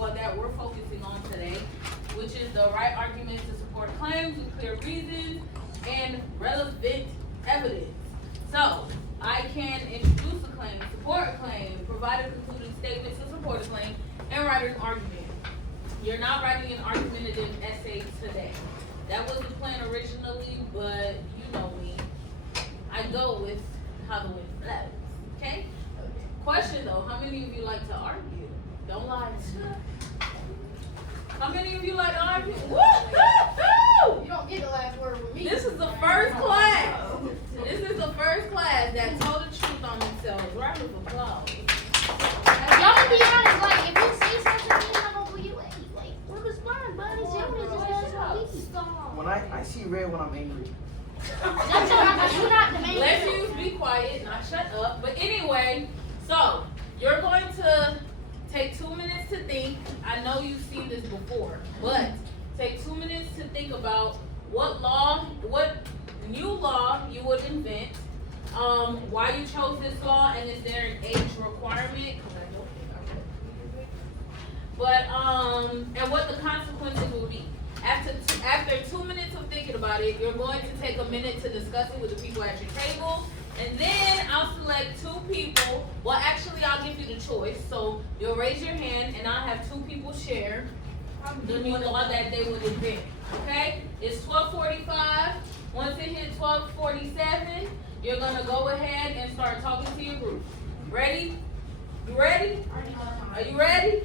well, that we're focusing on today, which is the right arguments to support claims with clear reasons and relevant evidence. So, I can introduce a claim, support a claim, provide a concluding statement to support a claim, and write an argument. You're not writing an argumentative essay today. That was the plan originally, but you know me. I go with how the wind blows, okay? Question though, how many of you like to argue? Don't lie. How many of you like to argue? Woo-hoo-hoo! You don't get the last word with me. This is the first class. This is the first class that told the truth on themselves. Round of applause. Y'all can be honest, like, if you say something, I'm gonna pull you in. Like, we'll respond, but it's When I see red when I'm angry. That's all, you're not the main. Let you be quiet, not shut up. But anyway, so you're going to take 2 minutes to think. I know you've seen this before, but take 2 minutes to think about what new law you would invent, why you chose this law, and is there an age requirement? But and what the consequences will be. After 2 minutes of thinking about it, you're going to take a minute to discuss it with the people at your table, and then I'll select 2 people. Well, actually, I'll give you the choice. So you'll raise your hand, and I'll have 2 people share the new law that they would invent. Okay? It's 12:45. Once it hits 12:47, you're gonna go ahead and start talking to your group. Ready? You ready? Are you ready?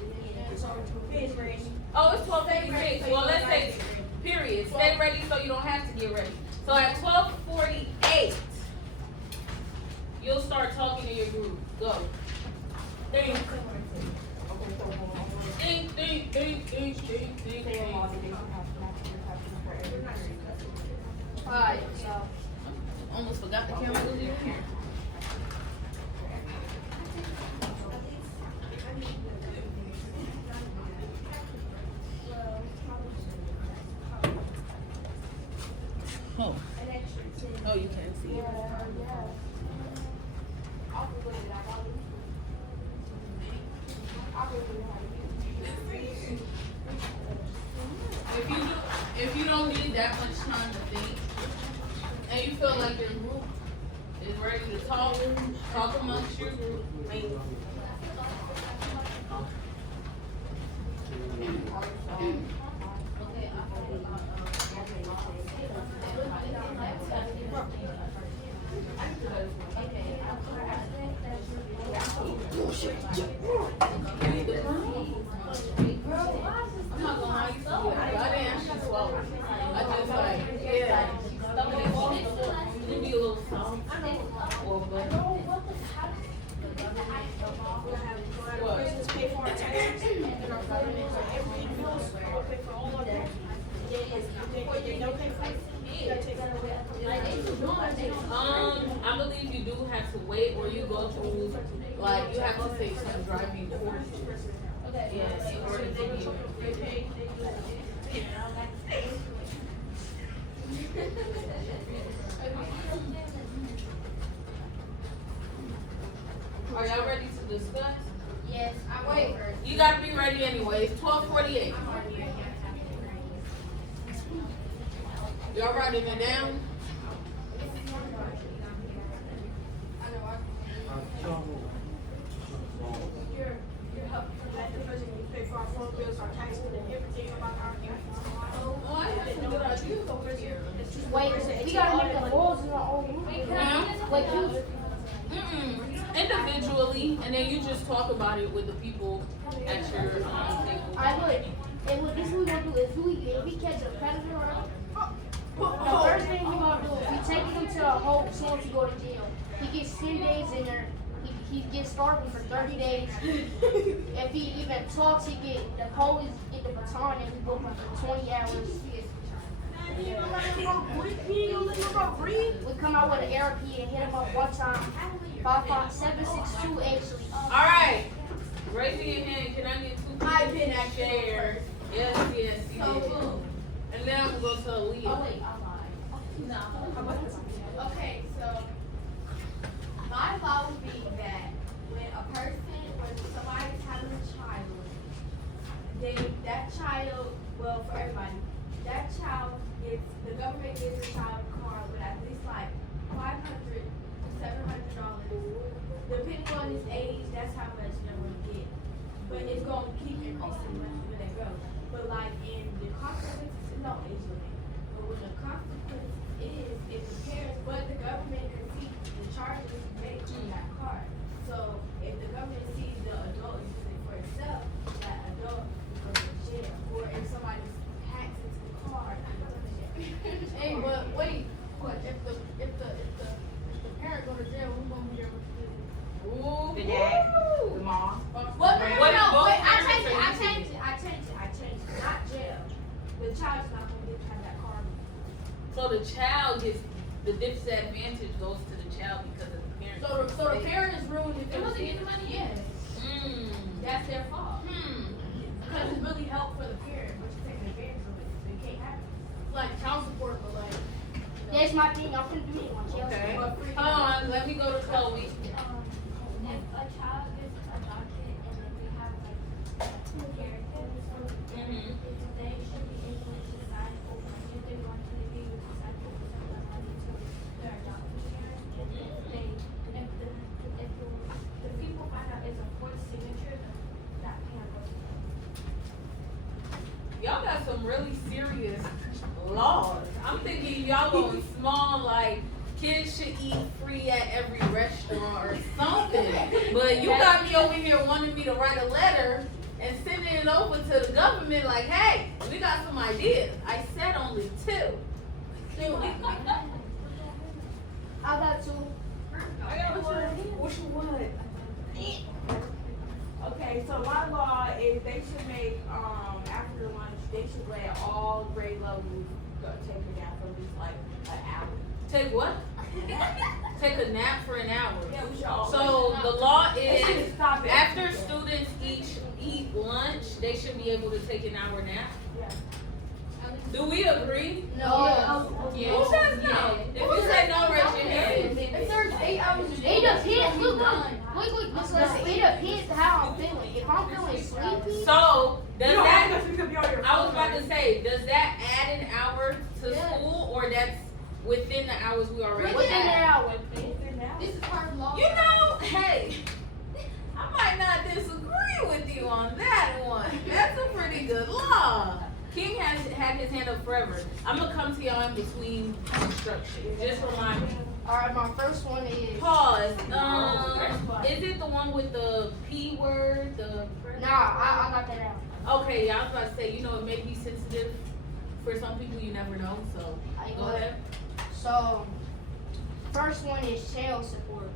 Oh, it's 12:56. Well, let's say period. Stay ready so you don't have to get ready. So at 12:48, you'll start talking to your group. Go. Think. Think. Alright, Almost forgot the camera was even here. Oh, you can't see it. If you don't need that much time to think, and you feel like your group is ready to talk amongst your group, I believe you do have to wait, or you go through, like, you have to take some driving courses. Yes, in order to be. Are y'all ready to discuss? yes, I'm waiting for it. You gotta be ready anyways. 12:48. Y'all writing it down? Wait, we gotta make the rules in our own group. Wait, Individually, and then you just talk about it with the people at your table. I would. And what this we gonna do is if we catch a predator, the first thing we gonna do is we take him to a hole so once he go to jail. He gets 10 days in there. He gets starving for 30 days. If he even talks, he get the police get the baton and we book him for 20 hours. We come out with an ARP and hit him up one time. 55762 actually. All right. Raise your hand. Can I get 2 people I've been to share? Yes, you did. And then I'm gonna go to Aaliyah. Oh wait, I lied. No. Okay, so my thought would be that when somebody's having a child, that child, well, for everybody, that child gets, the government gives the child a car with at least like $500 to $700. Depending on his age, that's how much they're going to get. But it's going to keep increasing when they grow. But like in the consequences, it's no age limit. But when the consequence is, if the parents, but the government can see the charges made on that car. So if the government sees the adult is using it for itself, that adult goes to jail. Or if somebody hacks into the car, that goes to jail. Hey, but wait, what if the parent go to jail? Who's gonna be there with the kid? Ooh. The dad, the mom. Well, What if both I parents changed it. are I changed it. Not jail. The child's not gonna get to have that car. So the child gets, the disadvantage goes to the child because of the parents. So the parent is ruined if It wasn't getting money. Yes, that's their fault. Because it really helped for the parent, but you're taking advantage of it, so you can't have it. like child support, but like that's my thing. I'm finna do it on child Okay. support. Hold on, let me go to Chloe. If a child is adopted and then they have like two parents, they should be able to decide if they want to be able to decide over some of the money to their adopted parent. If the people find out it's a fourth signature, then that parent goes to Y'all got some really serious laws. I'm thinking y'all going small, like kids should eat free at every restaurant or something. But you got me over here wanting me to write a letter and sending it over to the government like, hey, we got some ideas. I said only two. I got two. Which one? Okay, so my law is they should make, after lunch, they should let all grade levels go take a nap for at least like an hour. Take what? Take a nap for an hour. Yeah, we should all. So the law They is should stop it. after students eat lunch, they should be able to take an hour nap. Yeah. Do we agree? No. Who says no? If you say no, raise your hand. If there's 8 hours, it depends. Look, listen, it depends how I'm feeling. If I'm feeling sleepy, So does You don't that? have to because you're on your I was phone, about right? to say, does that add an hour to Yeah. school, or that's within the hours we already within an have? hour. This is part of law. You know, hey, I might not disagree with you on that one. That's a pretty good law. King has had his hand up forever. I'm gonna come to y'all in between instructions. Just remind me. Alright, my first one is Pause. Is it the one with the P word? nah. I got that out. Okay, yeah, I was about to say, you know, it may be sensitive for some people. You never know. So I go ahead. So, first one is child support.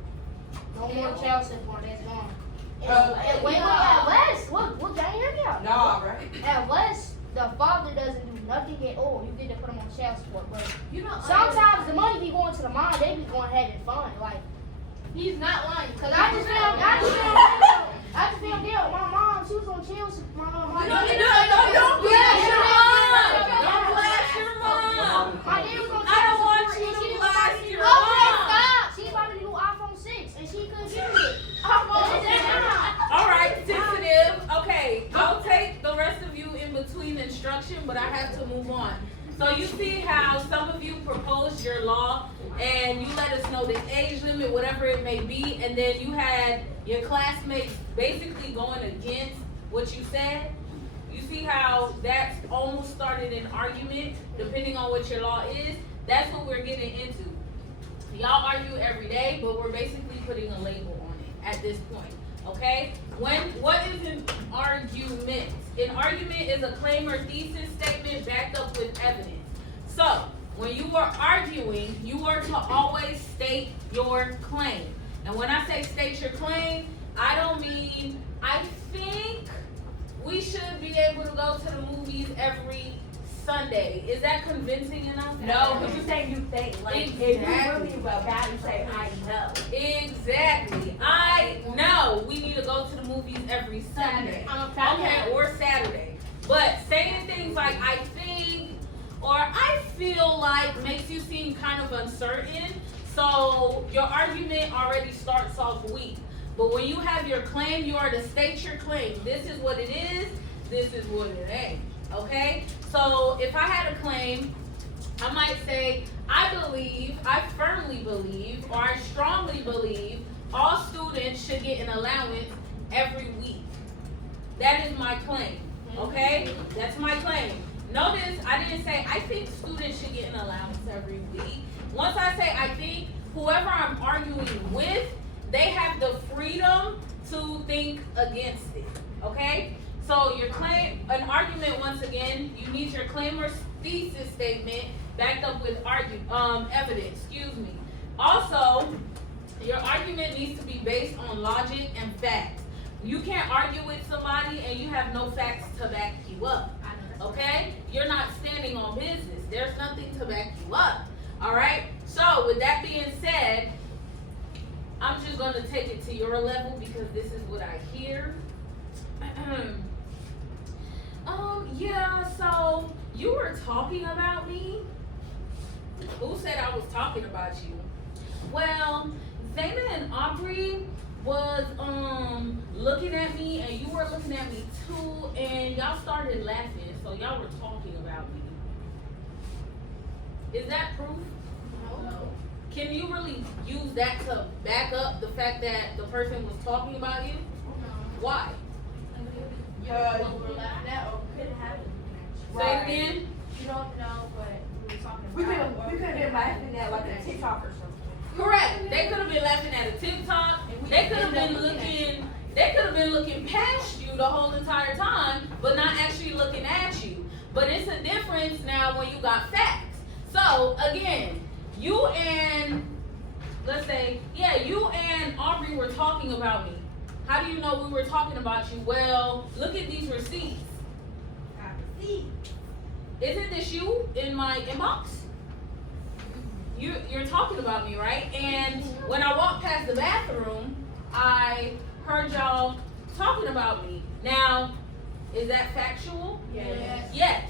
No more child support. That's gone. And wait, at West, look, can you hear me out? Nah, right? At West, the father doesn't do nothing at all. You get to put him on child support, but You know, sometimes the money be going to the mom. They be going having fun, like. he's not lying. Cause I just found out my mom, she was on child support. My mom, Don't blast your mom. Don't blast your mom. My dad was on I don't child want support, you and to she was blast about- your Okay, mom. stop. She about to do iPhone 6 and she couldn't get it. All right, sensitive. Okay, I'll take the rest of you in between instruction, but I have to move on. So you see how some of you proposed your law and you let us know the age limit, whatever it may be, and then you had your classmates basically going against what you said. You see how that's almost started an argument, depending on what your law is. That's what we're getting into. Y'all argue every day, but we're basically putting a label on it at this point. Okay? What is an argument? An argument is a claim or thesis statement backed up with evidence. So, when you are arguing, you are to always state your claim. And when I say state your claim, I don't mean, I think we should be able to go to the movies every Sunday. Is that convincing enough? No, because you're saying you think. Like, if you really about you say, I know. Exactly. I know we need to go to the movies every Sunday. Okay, or Saturday. But saying things like I think or I feel like makes you seem kind of uncertain. So your argument already starts off weak. But when you have your claim, you are to state your claim. This is what it is. this is what it ain't. Okay? So if I had a claim, I might say, I firmly believe, or I strongly believe all students should get an allowance every week. That is my claim. Okay? That's my claim. Notice I didn't say I think students should get an allowance every week. Once I say I think, whoever I'm arguing with, they have the freedom to think against it. Okay? So your claim, an argument, once again, you need your claim or thesis statement backed up with evidence. Excuse me. Also, your argument needs to be based on logic and facts. You can't argue with somebody and you have no facts to back you up. Okay? You're not standing on business. There's nothing to back you up. All right? So, with that being said, I'm just going to take it to your level because this is what I hear. Yeah, so you were talking about me. Who said I was talking about you? Well, Zayna and Aubrey was looking at me, and you were looking at me too, and y'all started laughing, so y'all were talking about me. Is that proof? No. Can you really use that to back up the fact that the person was talking about you? Why? What we were laughing at or couldn't happen. Say it again. You don't know what we were talking about. We could have been laughing at like a TikTok or something. Correct. They could have been laughing at a TikTok. They could have been looking. They could have been looking past you the whole entire time, but not actually looking at you. But it's a difference now when you got facts. So again, you and let's say, yeah, you and Aubrey were talking about me. How do you know we were talking about you? Well, look at these receipts. Isn't this you in my inbox? You're talking about me, right? And when I walked past the bathroom, I heard y'all talking about me. Now, is that factual? Yes. Yes.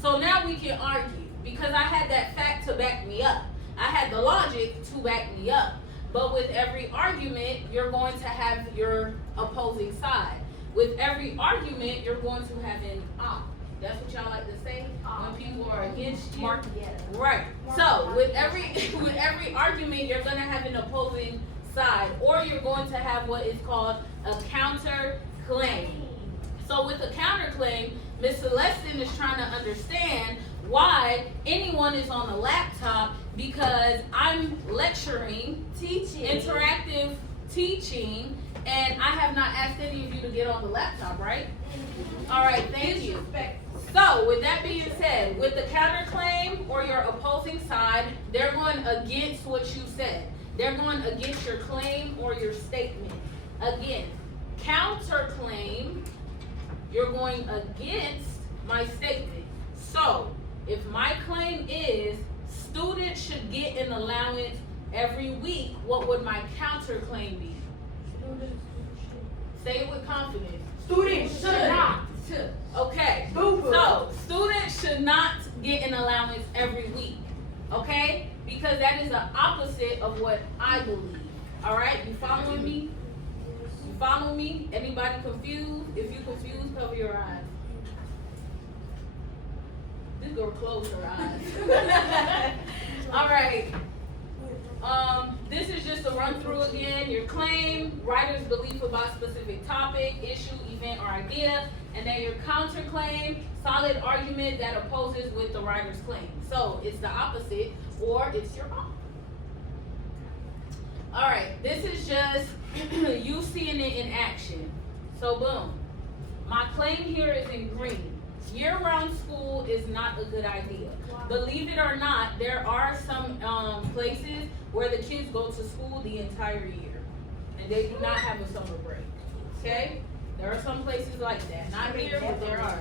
So now we can argue because I had that fact to back me up. I had the logic to back me up. But with every argument, you're going to have your opposing side. With every argument, you're going to have an op. That's what y'all like to say when people are against you. Right. So with every argument, you're going to have an opposing side, or you're going to have what is called a counter claim. So with a counter claim, Ms. Celestin is trying to understand why anyone is on a laptop because I'm lecturing, interactive teaching, and I have not asked any of you to get on the laptop, right? All right, thank you. So, with that being said, with the counterclaim or your opposing side, they're going against what you said. They're going against your claim or your statement. Again, counterclaim, you're going against my statement. So, if my claim is students should get an allowance every week, what would my counterclaim be? Say it with confidence. Students should not. Okay. So students should not get an allowance every week. Okay? Because that is the opposite of what I believe. Alright? You following me? You follow me? Anybody confused? If you confused, cover your eyes. This girl closed her eyes. Alright. This is just a run through again. Your claim, writer's belief about specific topic, issue, event, or idea, and then your counterclaim, solid argument that opposes with the writer's claim. So it's the opposite, or it's your own. All right, this is just you seeing it in action. So boom, my claim here is in green. Year-round school is not a good idea. Believe it or not, there are some places where the kids go to school the entire year, and they do not have a summer break. Okay? There are some places like that. Not here, but there are.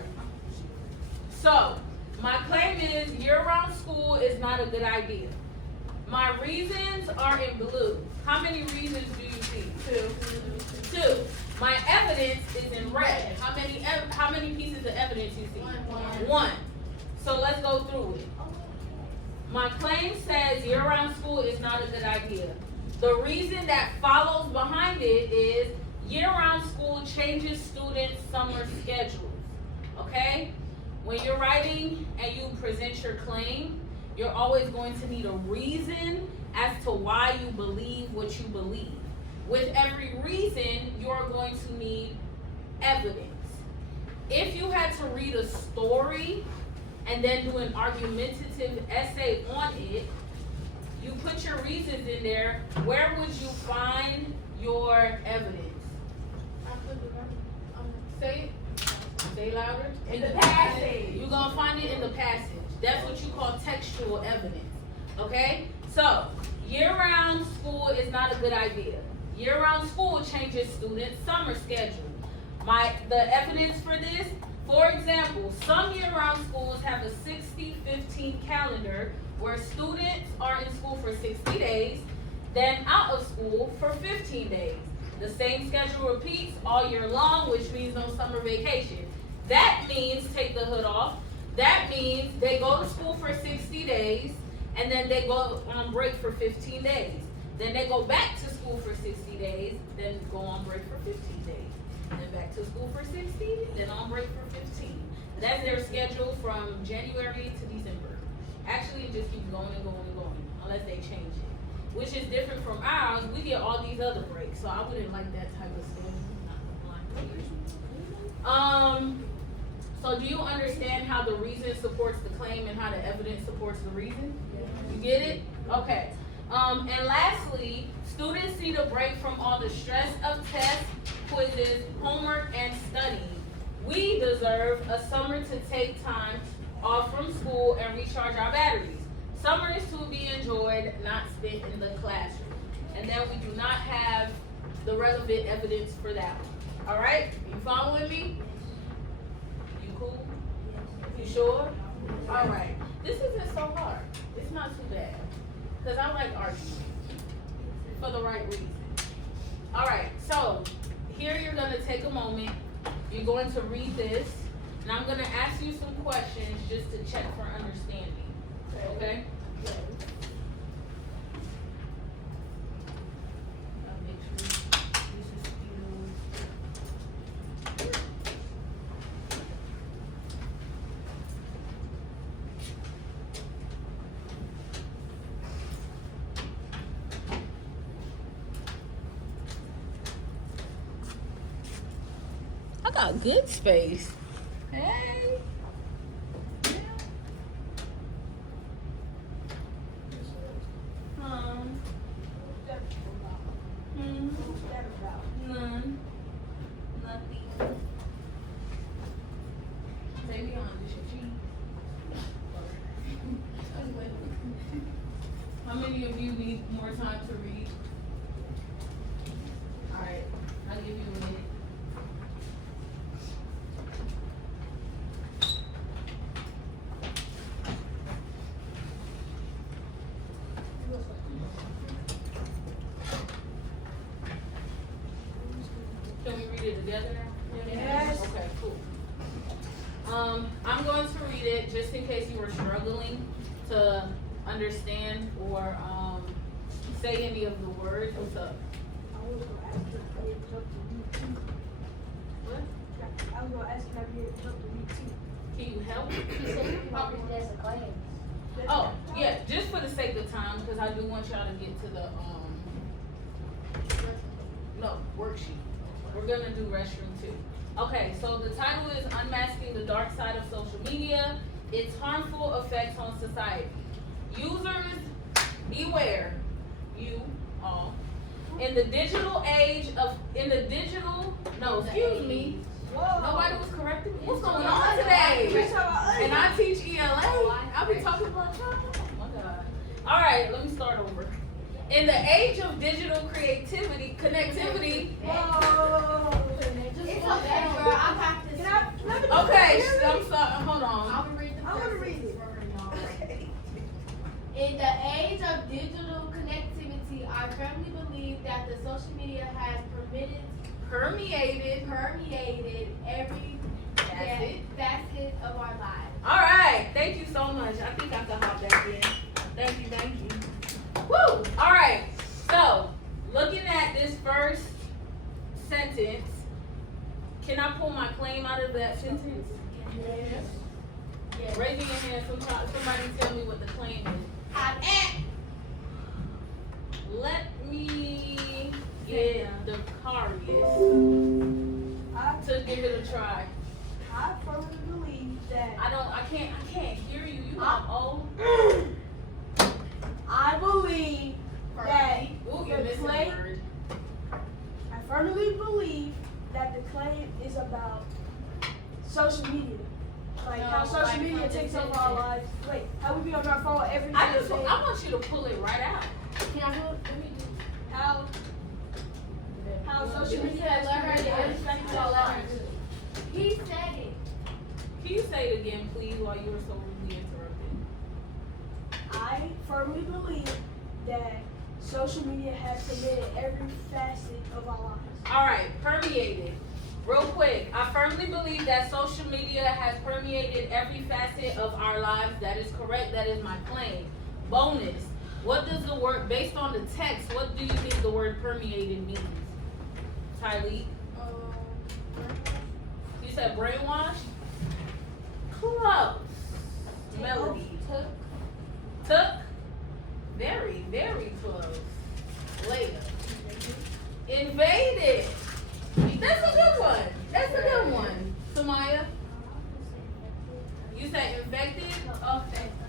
So, my claim is year-round school is not a good idea. My reasons are in blue. How many reasons do you see? Two. My evidence is in red. How many pieces of evidence you see? One. So let's go through it. My claim says year-round school is not a good idea. The reason that follows behind it is year-round school changes students' summer schedules. okay? When you're writing and you present your claim, you're always going to need a reason as to why you believe what you believe. With every reason, you're going to need evidence. If you had to read a story and then do an argumentative essay on it, you put your reasons in there, where would you find your evidence? Say it. Say louder. In the passage. You're gonna find it in the passage. That's what you call textual evidence. Okay? So, year-round school is not a good idea. Year-round school changes students' summer schedule. The evidence for this, for example, some year-round schools have a 60-15 calendar where students are in school for 60 days, then out of school for 15 days. The same schedule repeats all year long, which means no summer vacation. That means, take the hood off, that means they go to school for 60 days, and then they go on break for 15 days. Then they go back to school for 60 days, then go on break for 15 days. Then back to school for 60, then on break for 15. That's their schedule from January to December. Actually, it just keeps going and going and going, unless they change it. Which is different from ours. We get all these other breaks, so I wouldn't like that type of schedule. So do you understand how the reason supports the claim and how the evidence supports the reason? You get it? Okay. And lastly, students need a break from all the stress of tests, quizzes, homework, and studying. We deserve a summer to take time off from school and recharge our batteries. Summer is to be enjoyed, not spent in the classroom. And then we do not have the relevant evidence for that one. All right? You following me? You cool? You sure? All right. This isn't so hard. It's not too bad. Because I like arguing for the right reason. All right. So here you're going to take a moment. You're going to read this. And I'm going to ask you some questions just to check for understanding. Okay? I'll make sure this is I got good space. Hey. None. Nothing. Maybe on this sheet. How many of you need more time to read? Alright, I'll give you a minute. Can we read it together now? Yes. Okay, cool. I'm going to read it just in case you were struggling to understand or say any of the words. What's up? I was gonna ask you if I needed help to read too. What? I was gonna ask if I needed help to read too. Can you help? He said you might be as a claim. Oh, yeah, just for the sake of time, because I do want y'all to get to the worksheet. We're gonna do restroom too. Okay, so the title is Unmasking the Dark Side of Social Media, Its Harmful Effects on Society. Users, beware, you all, in the digital age of, nobody was correcting me. What's going on today? And I teach ELA. I'll be talking about y'all. Oh my God. All right, let me start over. In the age of digital connectivity. Whoa. It's okay, girl. I got this. Okay, I'm sorry. Hold on. I'm gonna read the I wanna first read it. sentence. Okay. In the age of digital connectivity, I firmly believe that the social media has Permeated. every facet of our lives. All right, thank you so much. I think I can hop back in. Thank you. Woo! All right, so looking at this first sentence, can I pull my claim out of that sentence? Yes. Yeah. Raising your hand, somebody tell me what the claim is. Let me get the Carius to give it a try. I firmly believe that. I can't hear you. You got old. I believe that Ooh, you're the missing a claim. word. I firmly believe that the claim is about social media. Like how social like media how takes this over is- our lives. Wait, how we be on our phone every I single day. want you to pull it right out. Can I do it? Let me do it. How social You media said has let her created do every it. factor So of our let her lives. do it. He said it. Can you say it again, please, while you were so rudely interrupted? I firmly believe that social media has permeated every facet of our lives. All right, permeated. Real quick, I firmly believe that social media has permeated every facet of our lives. That is correct. That is my claim. Bonus. What does the word, based on the text, what do you think the word permeated means? Tylee? You said brainwash? Close. Melody. Took? Very, very close. Later. Invaded. That's a good one. That's a good one. Samaya? You said infected?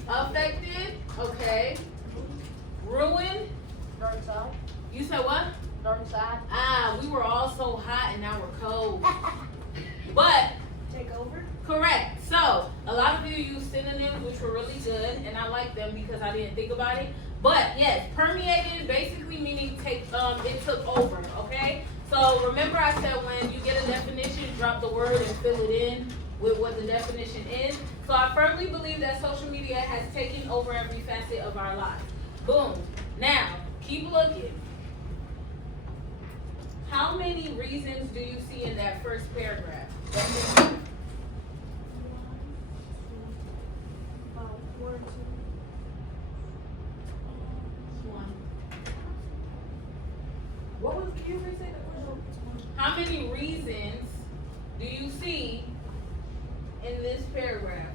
Affected? Okay. Ruined? Dark side. You said what? Dark side. Ah, we were all so hot and now we're cold. But Take over. correct. So a lot of you use synonyms, which were really good, and I like them because I didn't think about it. But yes, permeated basically meaning it took over. Okay. So remember, I said when you get a definition, drop the word and fill it in with what the definition is. So I firmly believe that social media has taken over every facet of our lives. Boom. Now keep looking. How many reasons do you see in that first paragraph? What was can you restate the question? How many reasons do you see in this paragraph?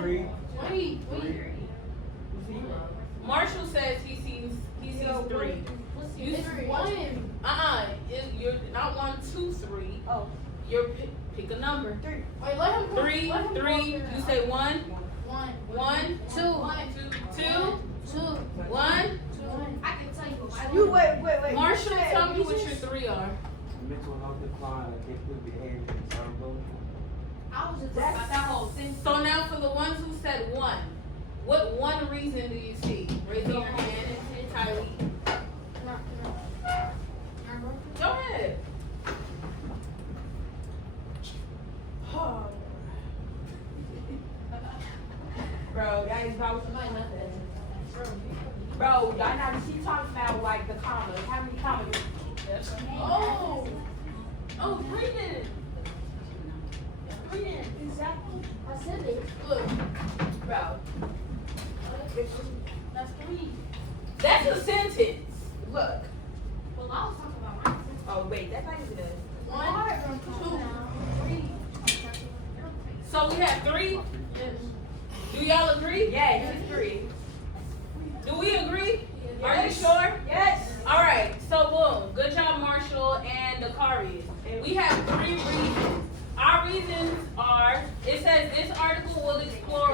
Three. Three. Marshall says he sees three. You It's see one. You're not 1, 2, 3. Oh. You're pick a number. Three. Wait, let him go. 3, Let him 3. go You there. say 1, One. 1, 2. 2, 2. 1. I can tell you. You wait. Marshall, You said tell me what your reasons? 3 are. Mental health decline, addictive behavior, and cyberbullying. I was just That's- about that whole thing. So now for the ones who said 1, what one reason do you see? Raise your hand and Tylee. Go ahead. Oh. Bro, that is about Bro, y'all not she talking about like the commas. How many commas? Oh, reading. Exactly. I said it. Look, Bro. that's 3. That's a sentence. Look. Well, I was talking about mine. Oh wait, that's not even a 1, 2, 3. So we have 3. Do y'all agree? yeah, it's 3. Do we agree? Are you Yes. sure? Yes. All right. So boom. Good job, Marshall and Dakarius. We have 3 reasons. Our reasons are. It says this article will explore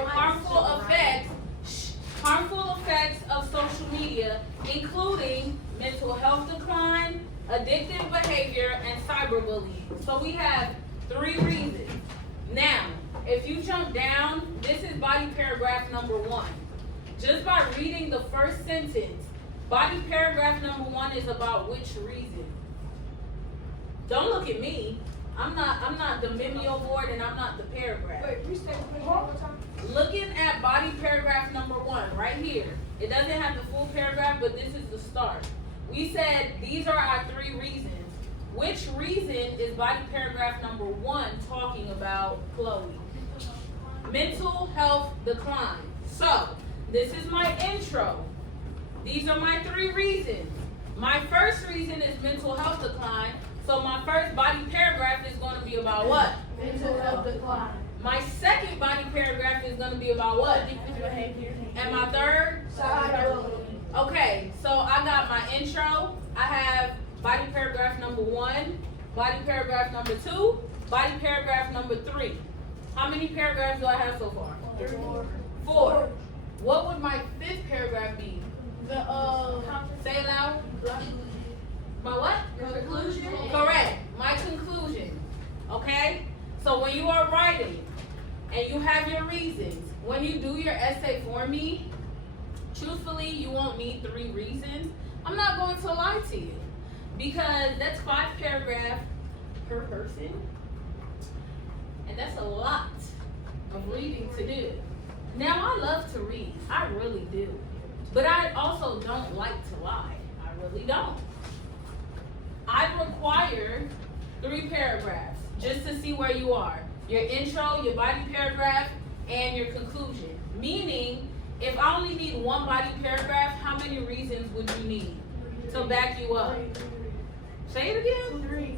harmful effects of social media, including mental health decline, addictive behavior, and cyberbullying. So we have 3 reasons. Now, if you jump down, this is body paragraph number 1. Just by reading the first sentence, body paragraph number 1 is about which reason? Don't look at me. I'm not the memo board and I'm not the paragraph. Wait, restate the question one more time. Looking at body paragraph number 1, right here. It doesn't have the full paragraph, but this is the start. We said these are our 3 reasons. Which reason is body paragraph number 1 talking about, Chloe? Mental health decline. So, this is my intro. These are my 3 reasons. My first reason is mental health decline. So my first body paragraph is going to be about what? Mental health decline. My second body paragraph is gonna be about what? And my third? Okay, so I got my intro. I have body paragraph number 1, body paragraph number 2, body paragraph number 3. How many paragraphs do I have so far? 4. What would my 5th paragraph be? Say it loud. My what? Conclusion. Correct. My conclusion. Okay? So when you are writing and you have your reasons, when you do your essay for me, truthfully, you won't need 3 reasons. I'm not going to lie to you because that's 5 paragraphs per person. And that's a lot of reading to do. Now, I love to read. I really do. But I also don't like to lie. I really don't. I require 3 paragraphs just to see where you are. Your intro, your body paragraph, and your conclusion. Meaning, if I only need 1 body paragraph, how many reasons would you need to back you up? Say it again. 3.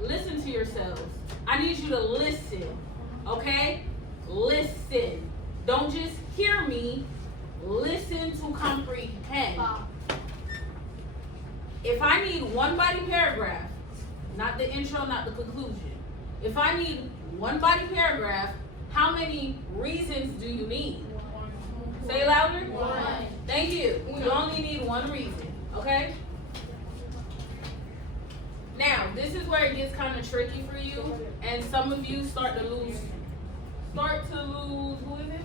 Listen to yourselves. I need you to listen, okay? Listen. Don't just hear me. Listen to comprehend. If I need 1 body paragraph, not the intro, not the conclusion. If I need 1 body paragraph, how many reasons do you need? Say it louder. 1. Thank you. You only need 1 reason, okay? Now, this is where it gets kind of tricky for you, and some of you start to lose, who is it?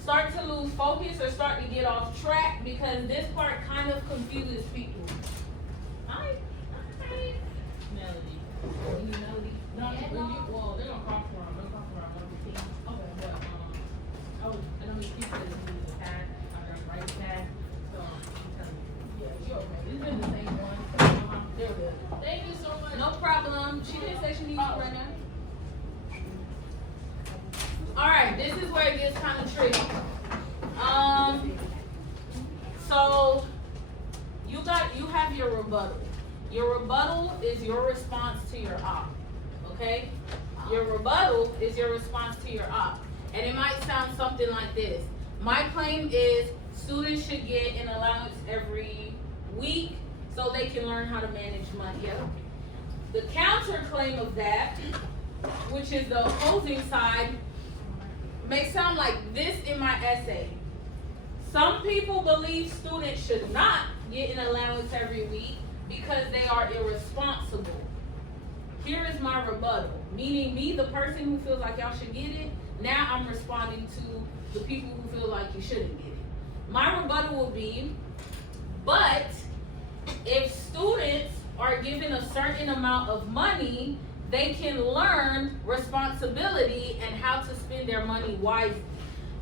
Start to lose focus or start to get off track because this part kind of confuses people. Hi. Melody. You Melody? No, well, they're gonna cross around. They're gonna cross around one of the teams. Okay. But I know you keep saying this is a pad. I'm gonna write pad. So I'm telling you, yeah, you're okay. It's been the same one. They're good. Thank you so much. No problem. She didn't say she needs you right now. Alright, this is where it gets kind of tricky. So you have your rebuttal. Your rebuttal is your response to your op. Okay? Your rebuttal is your response to your op. And it might sound something like this. My claim is students should get an allowance every week so they can learn how to manage money. The counterclaim of that, which is the opposing side, may sound like this in my essay. Some people believe students should not get an allowance every week because they are irresponsible. Here is my rebuttal, meaning me, the person who feels like y'all should get it, now I'm responding to the people who feel like you shouldn't get it. My rebuttal will be, but if students are given a certain amount of money, they can learn responsibility and how to spend their money wisely.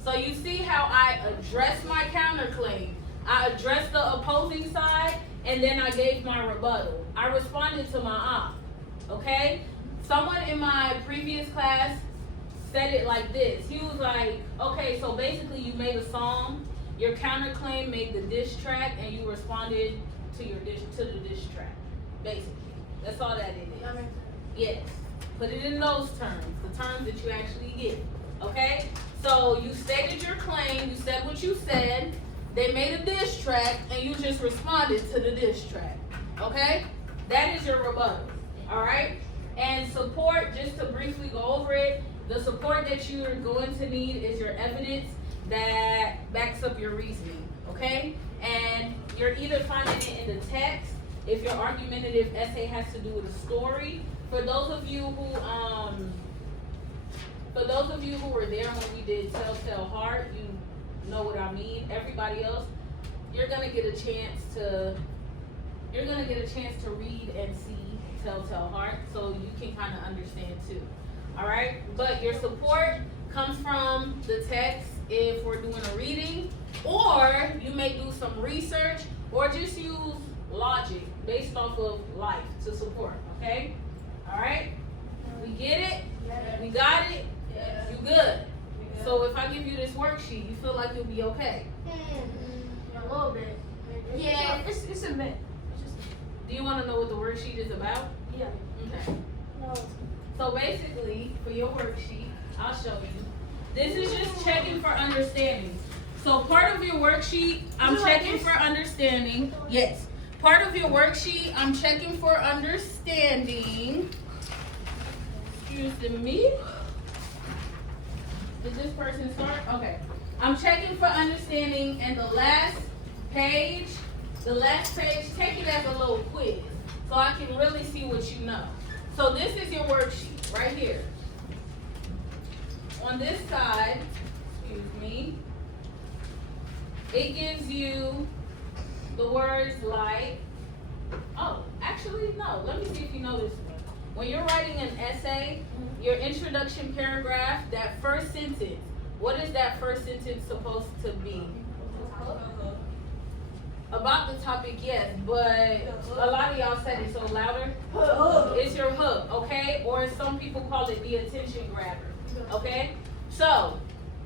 So you see how I addressed my counterclaim. I addressed the opposing side, and then I gave my rebuttal. I responded to my op, okay? Someone in my previous class said it like this. He was like, okay, so basically you made a song, your counterclaim made the diss track, and you responded to the diss track, basically. That's all that it is. Yes, put it in those terms, the terms that you actually get, okay? So you stated your claim, you said what you said, they made a diss track, and you just responded to the diss track, okay? That is your rebuttal, all right? And support, just to briefly go over it, the support that you're going to need is your evidence that backs up your reasoning, okay? And you're either finding it in the text, if your argumentative essay has to do with a story. For those of you who were there when we did Telltale Heart, you know what I mean. Everybody else, you're gonna get a chance to read and see Telltale Heart, so you can kind of understand too. All right, but your support comes from the text if we're doing a reading, or you may do some research, or just use logic based off of life to support. Okay. All right, we get it? We got it? You good? So if I give you this worksheet, you feel like you'll be okay? A little bit. Yeah, it's a myth. Do you want to know what the worksheet is about? Yeah. Okay. No. So basically, for your worksheet, I'll show you. This is just checking for understanding. So part of your worksheet, I'm checking for understanding. Yes. Part of your worksheet, I'm checking for understanding. Excuse me. Did this person start? Okay. I'm checking for understanding, and the last page, take it as a little quiz so I can really see what you know. So this is your worksheet right here. On this side, excuse me, it gives you the words like, oh, actually, no, let me see if you know this one. When you're writing an essay, your introduction paragraph, that first sentence, what is that first sentence supposed to be? About the topic, yes, but a lot of y'all said it so louder. It's your hook, okay? Or some people call it the attention grabber, okay? So,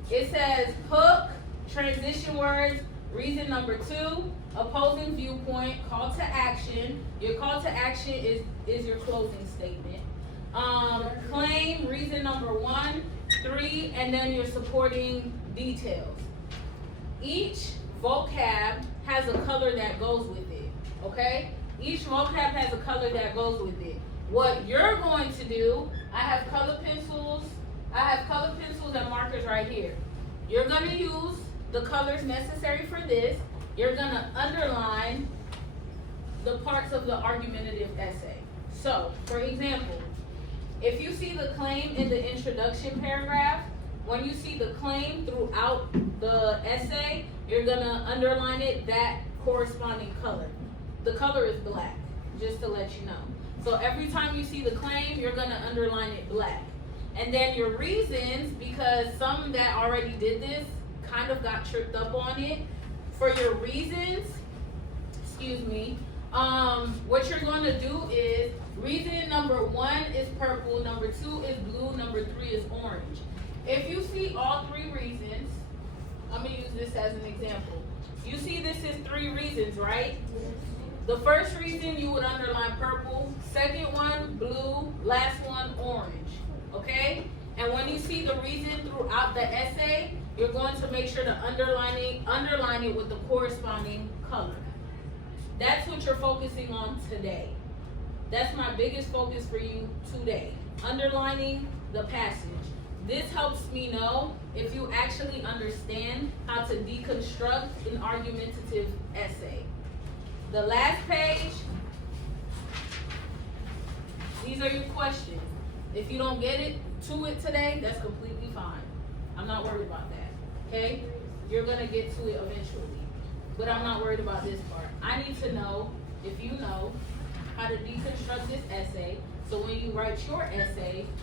it says hook, transition words, reason number 2, opposing viewpoint, call to action. Your call to action is your closing statement. Claim, reason number 1, 3, and then your supporting details. Each vocab has a color that goes with it, okay? Each vocab has a color that goes with it. What you're going to do, I have color pencils and markers right here. You're gonna use the colors necessary for this. You're gonna underline the parts of the argumentative essay. So, for example, if you see the claim in the introduction paragraph, when you see the claim throughout the essay, you're gonna underline it that corresponding color. The color is black, just to let you know. So every time you see the claim, you're gonna underline it black. And then your reasons, because some that already did this kind of got tripped up on it. For your reasons, what you're gonna do is, reason number 1 is purple, number 2 is blue, number 3 is orange. If you see all 3 reasons, I'm gonna use this as an example. You see this is 3 reasons, right? The first reason you would underline purple, second one blue, last one orange, okay? And when you see the reason throughout the essay, you're going to make sure to underline it with the corresponding color. That's what you're focusing on today. That's my biggest focus for you today, underlining the passage. This helps me know if you actually understand how to deconstruct an argumentative essay. The last page, these are your questions. If you don't get to it today, that's completely fine. I'm not worried about that, okay? You're gonna get to it eventually, but I'm not worried about this part. I need to know if you know how to deconstruct this essay, so when you write your essay,